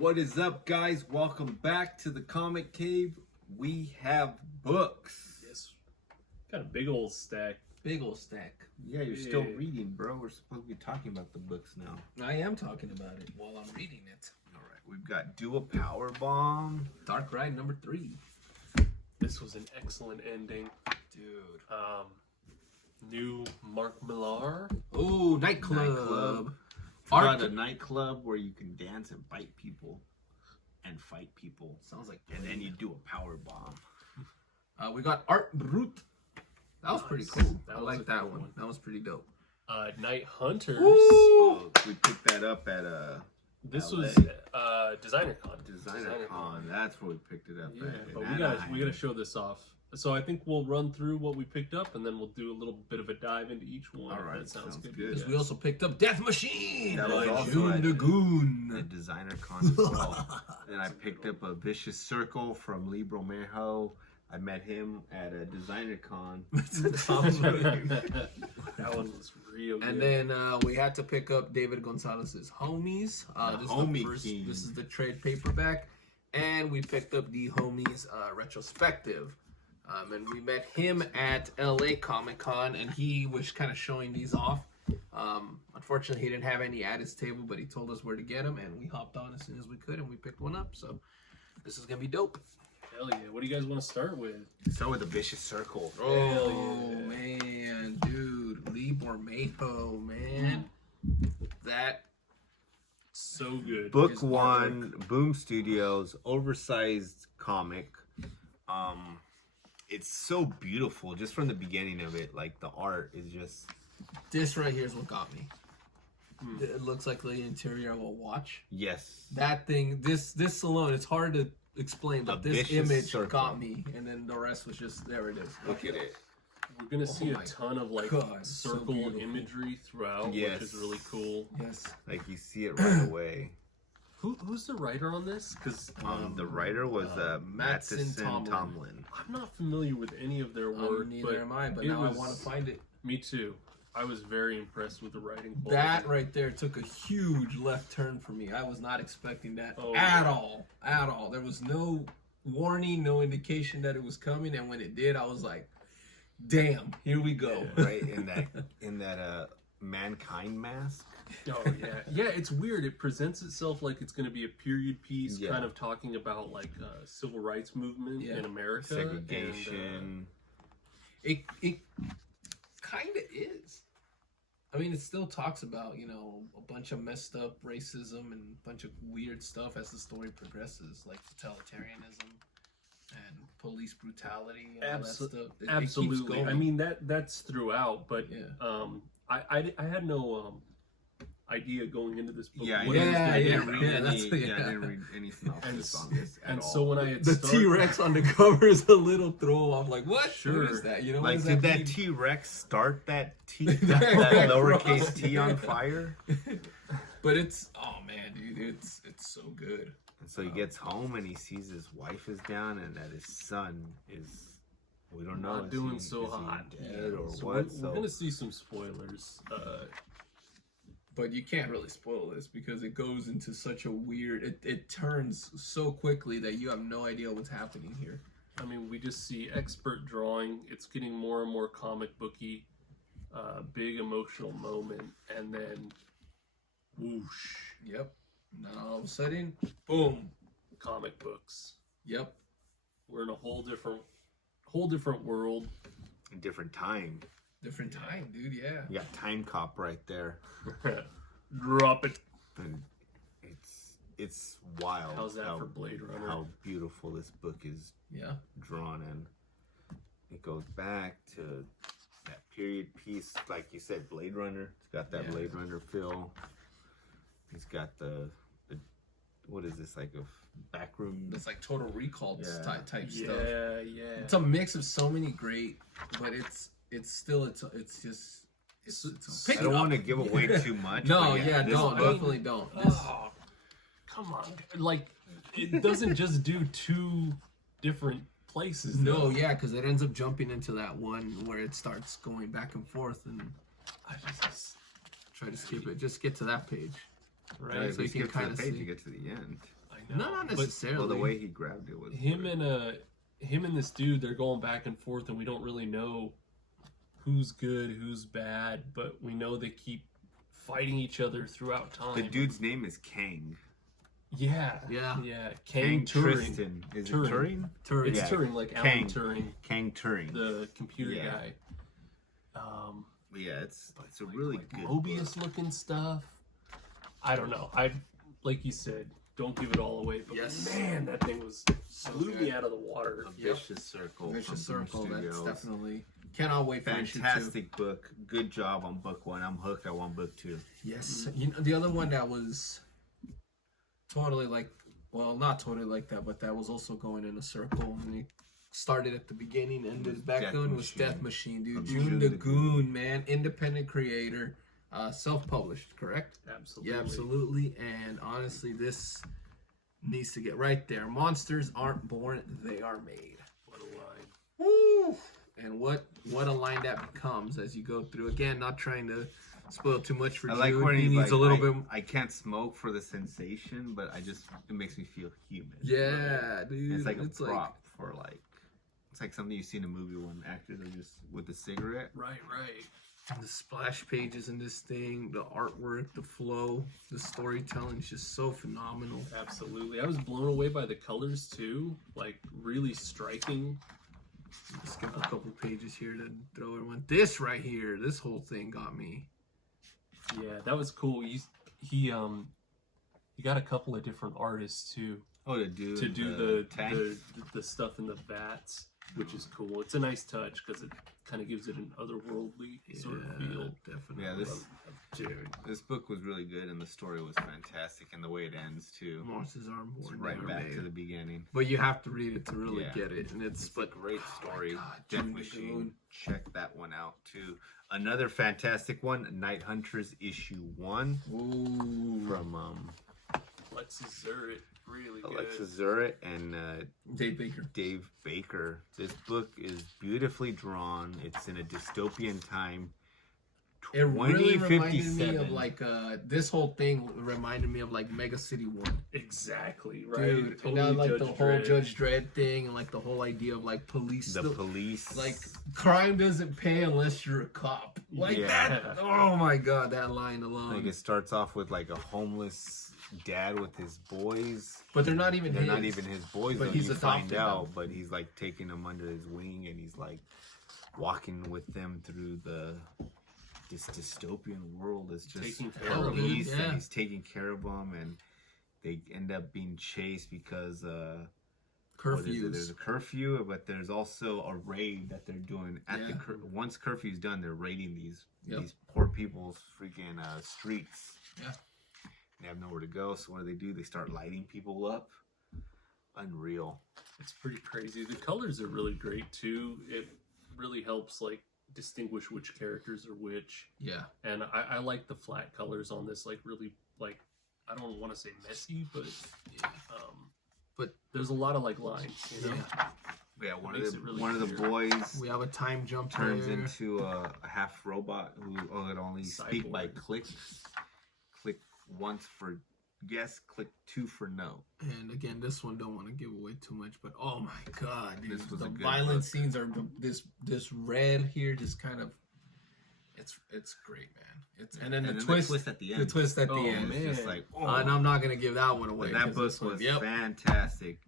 What is up, guys? Welcome back to the Comic Cave. We have books. Yes. Got a big old stack. Big old stack. Yeah, you're still reading, bro. We're supposed to be talking about the books now. I am talking about it while I'm reading it. All right, we've got Do a Power Bomb. Dark Ride number 3. This was an excellent ending. Dude. New Mark Millar. Oh, nightclub. Nightclub. About a nightclub where you can dance and bite people and fight people. Sounds like and then you do a power bomb. We got Art Brut. That was pretty cool. I like that cool one. That was pretty dope. Night Hunters. Oh, we picked that up at This LA. was Designer Con. Designer Con. That's where we picked it up Yeah, at. but we gotta show this off. So I think we'll run through what we picked up, and then we'll do a little bit of a dive into each one. All right, that sounds good. Because we also picked up Death Machine That was by also June at the Goon. at Designer Con as well. And I picked up a Vicious Circle from Lee Bromejo. I met him at a Designer Con. That one was real good. And then we had to pick up David Gonzalez's Homies. This is the trade paperback. And we picked up the Homies retrospective. And we met him at LA Comic Con, and he was kind of showing these off. Unfortunately, he didn't have any at his table, but he told us where to get them, and we hopped on as soon as we could, and we picked one up. So this is going to be dope. Hell yeah. What do you guys want to start with? Start with the Vicious Circle. Oh, man, dude. Lee Bormejo, man. That. So good. Book 1, Boom Studios, oversized comic. It's so beautiful just from the beginning of it. Like, the art is just... This right here is what got me. It looks like the interior of a watch. Yes. That thing, this alone, it's hard to explain, but this image got me, and then the rest was just, there it is. Look at it. We're going to see a ton of, like, circle imagery throughout, which is really cool. Yes. Like, you see it right away. Who's the writer on this? Because the writer was Mattson Tomlin. I'm not familiar with any of their work. Neither am I, but now I want to find it. Me too. I was very impressed with the writing quality. That right there took a huge left turn for me. I was not expecting that at all. At all. There was no warning, no indication that it was coming, and when it did, I was like, damn, here we go. Yeah. Right? In that Mankind mask. Oh yeah. Yeah, it's weird. It presents itself like it's going to be a period piece, kind of talking about like civil rights movement in America, segregation. And, it kind of is. I mean, it still talks about, you know, a bunch of messed up racism and a bunch of weird stuff as the story progresses, like totalitarianism and police brutality and all that stuff. Absolutely. It keeps going. I mean, that's throughout, but I had no idea going into this book. I didn't read any synopsis on this at all. So when I had T-Rex on the cover is a little throw off, like, what? Sure. What is that? You know, like, did that T-Rex start that that lowercase T on fire? But it's, oh man, dude, it's so good. And so he gets home and he sees his wife is down and that his son is, we don't know, not doing so hot, dead or so what. We're gonna see some spoilers. But you can't really spoil this because it goes into such a weird... It turns so quickly that you have no idea what's happening here. I mean, we just see expert drawing. It's getting more and more comic booky. Big emotional moment. And then... whoosh. Yep. Now all of a sudden, boom. Comic books. Yep. We're in a whole different world. A different time. Different time, dude, yeah. You got Time Cop right there. Drop it. And it's wild. How's that for Blade Runner? How beautiful this book is drawn, and it goes back to that period piece, like you said, Blade Runner. It's got that Blade Runner feel. It's got the what is this, like a backroom? It's like Total Recall type stuff. Yeah. It's a mix of so many great, but it's just I don't want to give away too much. No, definitely don't. Oh, come on. Like, it doesn't just do two different places. No, because it ends up jumping into that one where it starts going back and forth, and I just try to skip it. Just get to that page. Right, so you can kind of see. You get to the end. I know. No, not necessarily. Well, the way he grabbed it was him and this dude. They're going back and forth, and we don't really know who's good, who's bad, but we know they keep fighting each other throughout time. The dude's name is Kang. Yeah. Kang Turing. Tristan. Is Turing. it Turing? Turing. It's Yeah. Turing, like Kang. Alan Turing, Kang Turing. the computer Yeah. guy. Yeah, it's a really good Mobius book. looking stuff. I don't know. I like you said, don't give it all away. But Yes. man, that thing was blew me out of the water. A Vicious Circle. Vicious from Boom Circle. That's Studios. definitely cannot wait for issue 2. Fantastic book. Good job on book 1. I'm hooked. I want book 2. Yes. You know, the other one that was totally like, well, not totally like that, but that was also going in a circle. And he started at the beginning, ended back Death on was Machine. Death Machine, dude. From June June the the Goon, man. Independent creator. Self-published, correct? Absolutely. Yeah, absolutely. And honestly, this needs to get right there. Monsters aren't born, they are made. What a line. Woo! And what a line that becomes as you go through. Again, not trying to spoil too much for I like Jude. when He he's needs like, a little bit. I can't smoke for the sensation, but it makes me feel human. Yeah, dude. It's like a prop for like, it's like something you see in a movie when actors are just with a cigarette. Right. The splash pages in this thing, the artwork, the flow, the storytelling is just so phenomenal. Absolutely. I was blown away by the colors too. Like really striking. Skip a couple pages here to throw everyone. This right here, this whole thing got me. Yeah, that was cool. He got a couple of different artists too Oh, to do the tanks? the stuff in the vats, which is cool. It's a nice touch because it kind of gives it an otherworldly sort of feel. Definitely. Yeah, this book was really good, and the story was fantastic, and the way it ends too. Monsters are It's born. right they are back made. to the beginning. But you have to read it to really Yeah. get it, and it's A great story. God, Death June the Machine. Goon. Check that one out too. Another fantastic one, Night Hunters issue 1 Ooh. from Alexis Zurich, really good. Alexis Zurich and Dave Baker. Dave Baker. This book is beautifully drawn. It's in a dystopian time. It really reminded me 2057. of like this whole thing reminded me of like Mega City 1. Exactly, right? Dude, Totally and now like Judge the whole Dredd. Judge Dredd thing and like the whole idea of like police. The police, Like crime doesn't pay unless you're a cop. Like Yeah. that. Oh my god, that line alone. like it starts off with like a homeless dad with his boys. But they're not even They're his. not even his boys, But though, he's you find adopted out. them. But he's like taking them under his wing, and he's like walking with them through this dystopian world. Is just Taking care of them, police, yeah. and he's taking care of them, and they end up being chased because what is it? There's Curfews. a curfew, but there's also a raid that they're doing at the once curfew's done. They're raiding these poor people's freaking streets. Yeah. They have nowhere to go, so what do? They start lighting people up. Unreal. It's pretty crazy. The colors are really great too. It really helps like distinguish which characters are which. Yeah. And I like the flat colors on this. Like really, like I don't want to say messy, but But there's a lot of like lines. You know? Yeah, one Makes of it really the clear. boys we have a time jump turns there. into a half robot who can only speak by Cyborg. clicks. Click once for yes, click 2 for no. And again, this one don't want to give away too much, but oh my god, dude, This was the a good violent book. scenes are this red here just kind of it's great, man. It's and then the twist at the end. the twist at the Oh, end. It's just man. like And I'm not gonna give that one away. But that 'cause book this one- was yep. fantastic.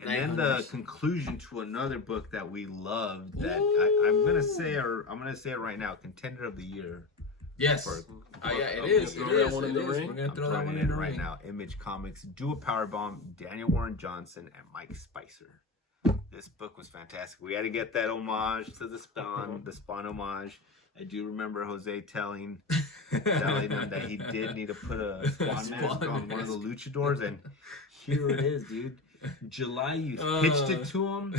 And Night then the Hunters. conclusion to another book that we loved that I'm gonna say it right now, contender of the year. Yes. For- Yeah, it of is. the It throw year. that is. one in It the is. ring? We're gonna I'm throw that throwing one it in the right ring. now. Image Comics, do a power bomb, Daniel Warren Johnson and Mike Spicer. This book was fantastic. We had to get that homage to the Spawn homage. I do remember Jose telling him that he did need to put a Spawn mask on one of the luchadors, and here it is, dude. July, you pitched it to him.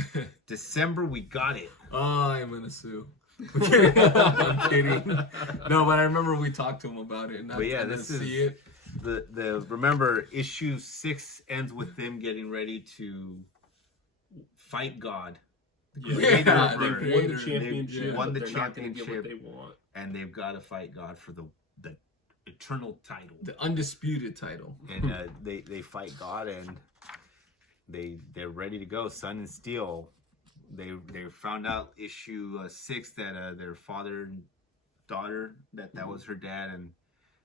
December, we got it. Oh, I'm gonna sue. I'm kidding. No, but I remember we talked to him about it. And But yeah, I didn't this is see it. the remember issue 6 ends with them getting ready to fight God. Yeah, Yeah, they the won the creator. championship. They won but the they're not gonna get what championship. they want. And they've got to fight God for the eternal title. The undisputed title. And they fight God, and they're ready to go. Sun and Steel. They found out issue 6 that their father and daughter that was her dad, and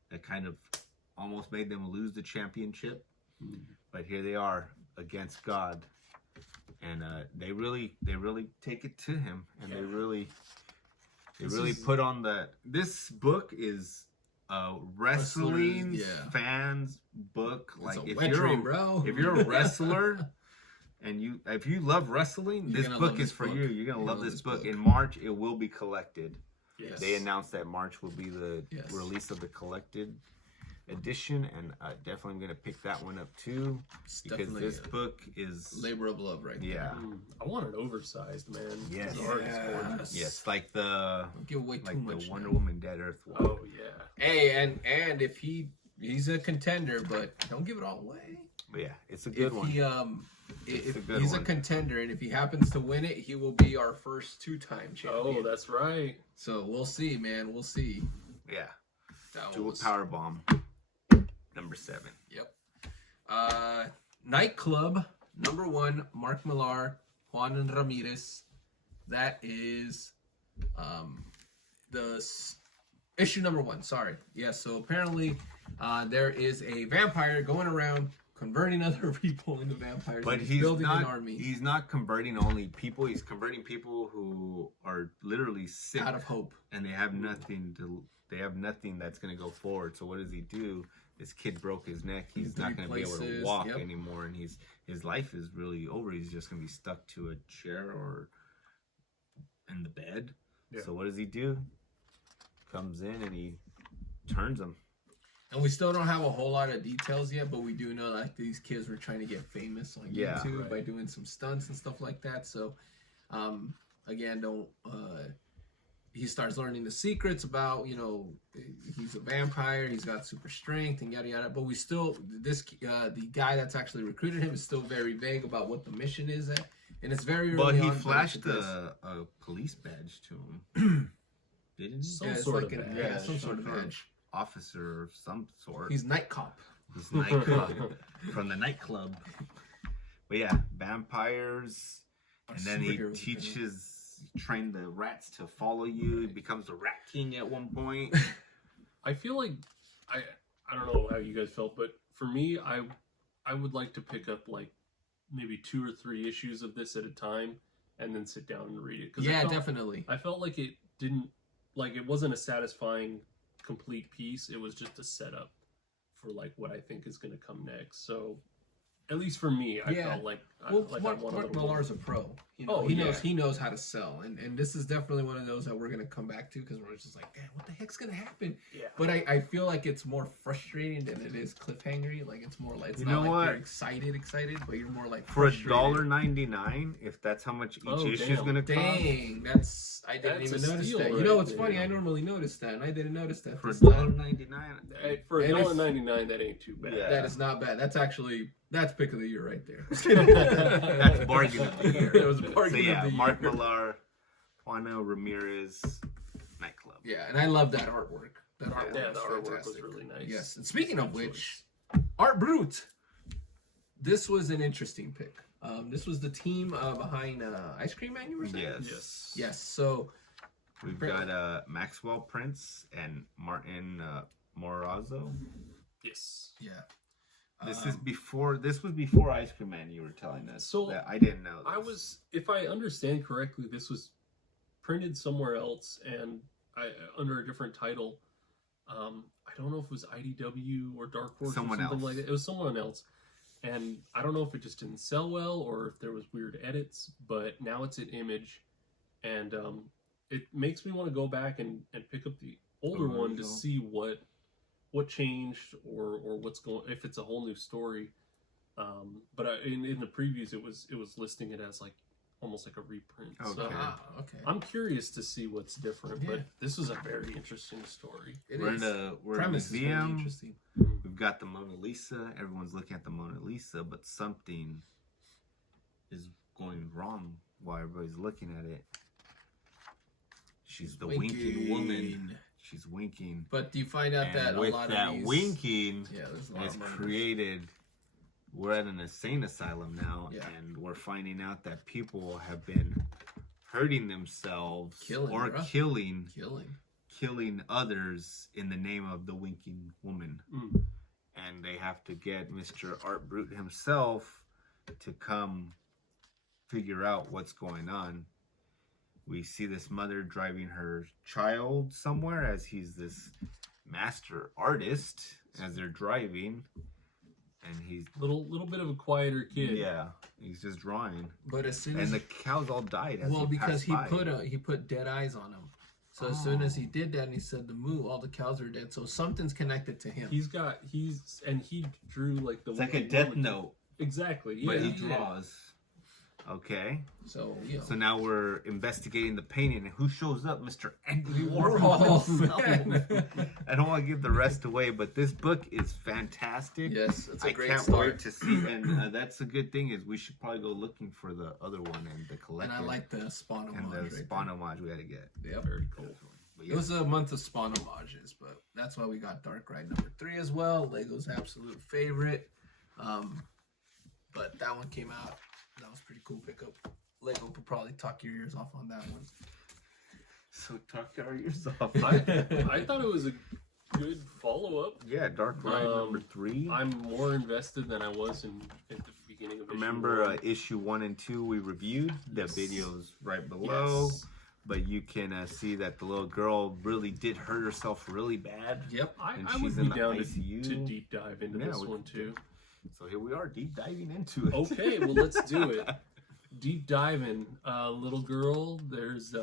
that kind of almost made them lose the championship. But here they are against God, and they really take it to him, and they really put on the. This book is a wrestling fans book. Like if you're a wrestler. And if you love wrestling, this book is for you. You're gonna love this book. In March, it will be collected. Yes. They announced that March will be the release of the collected edition, and definitely I'm gonna pick that one up too, because this book is labor of love, right? Yeah. I want an oversized, man. Yes. Yes. Like the give away too much. The Wonder Woman Dead Earth one. Oh yeah. Hey, and if he's a contender, but don't give it all away. But yeah, it's a good one. If he's a contender, and if he happens to win it, he will be our first 2-time champion. Oh, that's right. So we'll see, man. We'll see. Yeah. Jewel Powerbomb, number 7. Yep. Nightclub, number 1, Mark Millar, Juan Ramirez. That is the issue number 1. Sorry. Yeah, so apparently there is a vampire going around converting other people into vampires. But he's building an army. He's not converting only people. He's converting people who are literally sick, out of hope, and they have nothing that's going to go forward. So what does he do? This kid broke his neck. He's not going to be able to walk anymore, and his life is really over. He's just going to be stuck to a chair or in the bed. Yeah. So what does he do? Comes in and he turns them. And we still don't have a whole lot of details yet, but we do know that these kids were trying to get famous on YouTube by doing some stunts and stuff like that. So, again, he starts learning the secrets about, he's a vampire, he's got super strength and yada yada. But we still, the guy that's actually recruited him is still very vague about what the mission is at. And it's very early on. But he flashed a police badge to him. Didn't he? Some sort of badge. Officer of some sort. He's night cop. He's night cop from the nightclub. But yeah, vampires, and then he trained the rats to follow you. He becomes the Rat King at one point. I feel like I don't know how you guys felt, but for me, I would like to pick up like maybe 2 or 3 issues of this at a time, and then sit down and read it. Definitely. I felt like it wasn't a satisfying complete piece. It was just a setup for like what I think is going to come next. So at least for me, I felt like Mark Millar's a pro. He knows how to sell, and this is definitely one of those that we're gonna come back to, because we're just like, man, what the heck's gonna happen? Yeah. But I feel like it's more frustrating than it is cliffhangery. Like it's more like it's not like you're excited, but you're more like for $1.99. If that's how much each issue is gonna cost. Dang, I didn't even notice that. You know, it's funny. I normally notice that, and I didn't notice that for $1.99. For $1.99, that ain't too bad. Yeah. That is not bad. That's pick of the year right there. That's bargain of the year. It was bargain of the year. Mark Millar, Juana Ramirez, Nightclub. Yeah, and I love that artwork. The artwork was really nice. Yes, and speaking of which, Art Brut. This was an interesting pick. This was the team behind Ice Cream Man, you were saying? Yes. So we've got Maxwell Prince and Martin Morazzo. Yes. Yeah. This was before Ice Cream Man, you were telling us. So that I didn't know this. If I understand correctly, this was printed somewhere else and under a different title. I don't know if it was IDW or Dark Horse or something else. Like that. It was someone else. And I don't know if it just didn't sell well or if there was weird edits, but now it's an Image. And it makes me want to go back and pick up the older one to see what changed or what's going, if it's a whole new story. But in the previews it was listing it as like almost like a reprint. Okay. Okay. I'm curious to see what's different, but this is a very interesting story. We're in the museum. Interesting. We've got the Mona Lisa. Everyone's looking at the Mona Lisa, but something is going wrong while everybody's looking at it. She's the winking woman. She's winking. But do you find out that with a lot that of these... winking, it's created we're at an insane asylum now, and we're finding out that people have been hurting themselves killing others in the name of the winking woman. And they have to get Mr. Art Brute himself to come figure out what's going on. We see this mother driving her child somewhere as he's this master artist as they're driving, and he's little bit of a quieter kid. Yeah, he's just drawing. But as soon as the cows all died. Because he put dead eyes on them. So as soon as he did that and he said the moo, all the cows are dead. So something's connected to him. He drew like it's like a death note. Exactly. Yeah. But he draws. Okay. So So now we're investigating the painting, and who shows up? Mr. Andy Warhol. I don't want to give the rest away, but this book is fantastic. Yes, it's a great start. I can't wait to see, and that's a good thing is we should probably go looking for the other one and the collector. And I like the Spawn homage. And the Spawn homage we had to get. Yep. Very cool. It was a month of Spawn homages, but that's why we got Dark Ride number 3 as well. Lego's absolute favorite. But that one came out. That was pretty cool pickup. Lego could probably talk your ears off on that one. So talk our ears off. I thought it was a good follow-up. Yeah, Dark Ride number 3. I'm more invested than I was at the beginning of Remember issue 1 and 2 we reviewed? The videos right below. Yes. But you can see that the little girl really did hurt herself really bad. Yep. I would be down to deep dive into this one too. So here we are, deep diving into it. Okay, well, let's do it. Deep diving. Little girl, there's,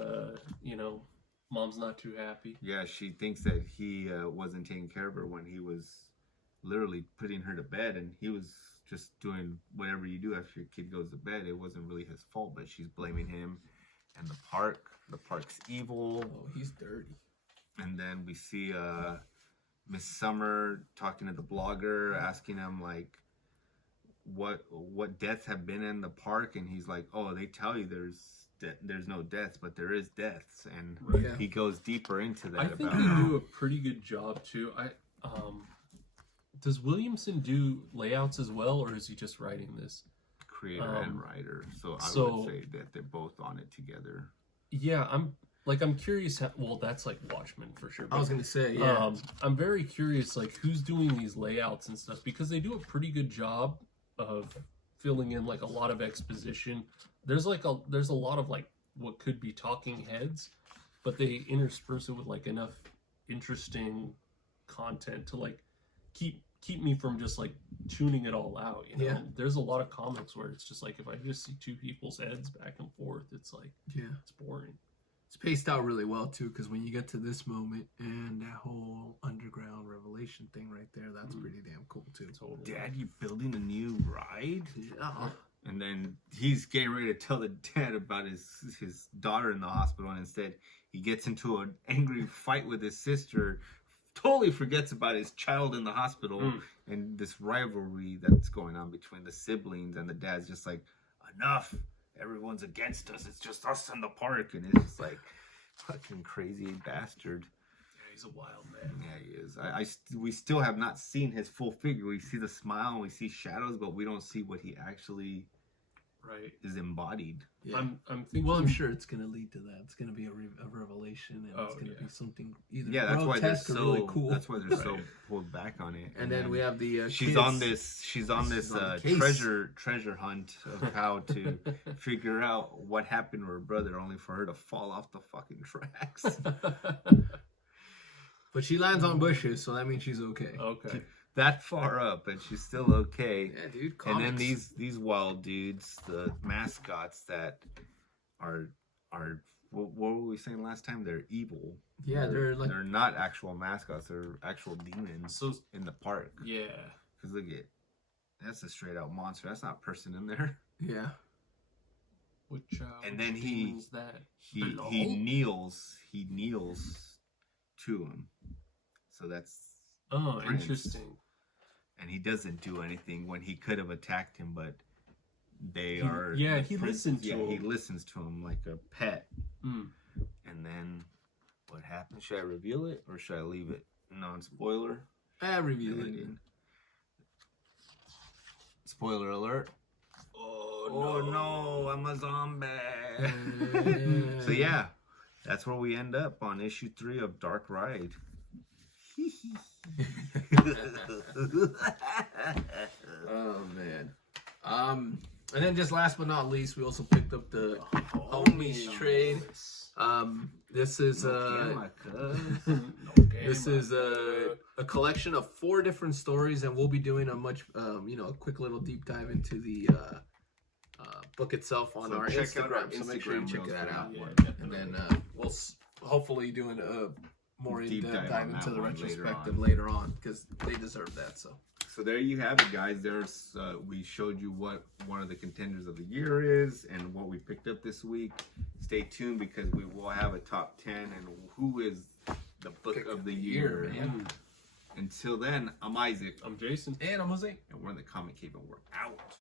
mom's not too happy. Yeah, she thinks that he wasn't taking care of her when he was literally putting her to bed, and he was just doing whatever you do after your kid goes to bed. It wasn't really his fault, but she's blaming him and the park. The park's evil. Oh, he's dirty. And then we see Miss Summer talking to the blogger, asking him, like, what deaths have been in the park, and he's like, oh, they tell you there's no deaths, but there is deaths, and he goes deeper into that. I think they do a pretty good job too. Does Williamson do layouts as well, or is he just writing this? Creator and writer, so I would say that they're both on it together. Yeah, I'm curious. Well, that's like Watchmen for sure. I was gonna say, yeah. I'm very curious, like who's doing these layouts and stuff, because they do a pretty good job of filling in like a lot of exposition. There's a lot of like what could be talking heads, but they intersperse it with like enough interesting content to like keep me from just like tuning it all out. Yeah. There's a lot of comics where it's just like if I just see two people's heads back and forth, it's like it's boring. It's paced out really well too, because when you get to this moment and that whole underground revelation thing right there, that's pretty damn cool too. Totally. Dad, you building a new ride? Yeah. And then he's getting ready to tell the dad about his daughter in the hospital, and instead he gets into an angry fight with his sister, totally forgets about his child in the hospital and this rivalry that's going on between the siblings, and the dad's just like, enough. Everyone's against us. It's just us in the park. And it's just like, fucking crazy bastard. Yeah, he's a wild man. Yeah, he is. We still have not seen his full figure. We see the smile and we see shadows, but we don't see what he actually is embodied. Yeah. I'm thinking. Well, I'm sure it's going to lead to that. It's going to be a revelation, and it's going to be something either that's why they're so really cool. That's why they're so pulled back on it. And then we have the she's on this treasure hunt of how to figure out what happened to her brother, only for her to fall off the fucking tracks. But she lands on bushes, so that means she's okay. Okay. That far up, and she's still okay. Yeah, dude. Comics. And then these wild dudes, the mascots that are what were we saying last time? They're evil. Yeah, they're not actual mascots. They're actual demons in the park. Yeah. Because look at, that's a straight out monster. That's not a person in there. Yeah. And then he kneels to him. So that's Prince. Interesting. And he doesn't do anything when he could have attacked him, but he listens to him. He listens to him like a pet. And then what happens? Should I reveal it or should I leave it non-spoiler? Reveal it. Spoiler alert. Oh no, I'm a zombie. So yeah, that's where we end up on issue 3 of Dark Ride. Oh man. And then just last but not least, we also picked up the Homies trade. This is this is a collection of 4 different stories, and we'll be doing a much a quick little deep dive into the book itself on our Instagram. So make sure you check that out. Yeah, and then we'll hopefully doing a more in-depth dive into the retrospective later on, because they deserve that. So there you have it, guys. There's we showed you what one of the contenders of the year is and what we picked up this week. Stay tuned, because we will have a top 10 and who is the book of the year. Man. Until then, I'm Isaac. I'm Jason. And I'm Jose. And we're in the Comic Cave, and we're out.